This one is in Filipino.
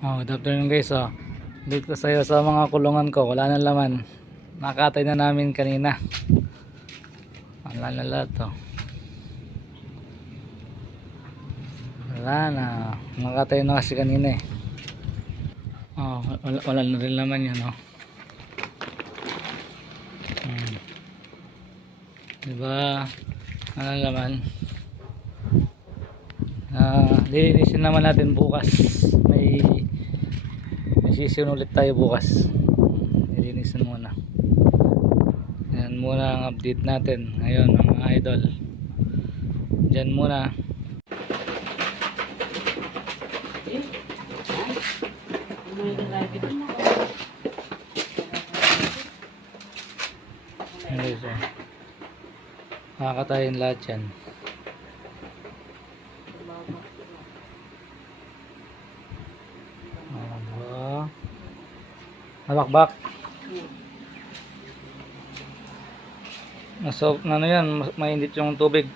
Oh, good afternoon guys. Oh. Dito sa'yo sa mga kulungan ko, wala nang laman. Nakatay na namin kanina. Wala na lahat oh. Wala na. Nakatay na kasi kanina eh. Oh, wala na rin laman yan oh. Diba? Wala laman. Lilinisin naman natin bukas. May session ulit tayo bukas. Lilinisin muna. Yan muna ang update natin ngayon mga idol. Diyan muna. Ayan so. Makakatayin lahat yan. Nabakbak. So, ano yan, mainit yung tubig.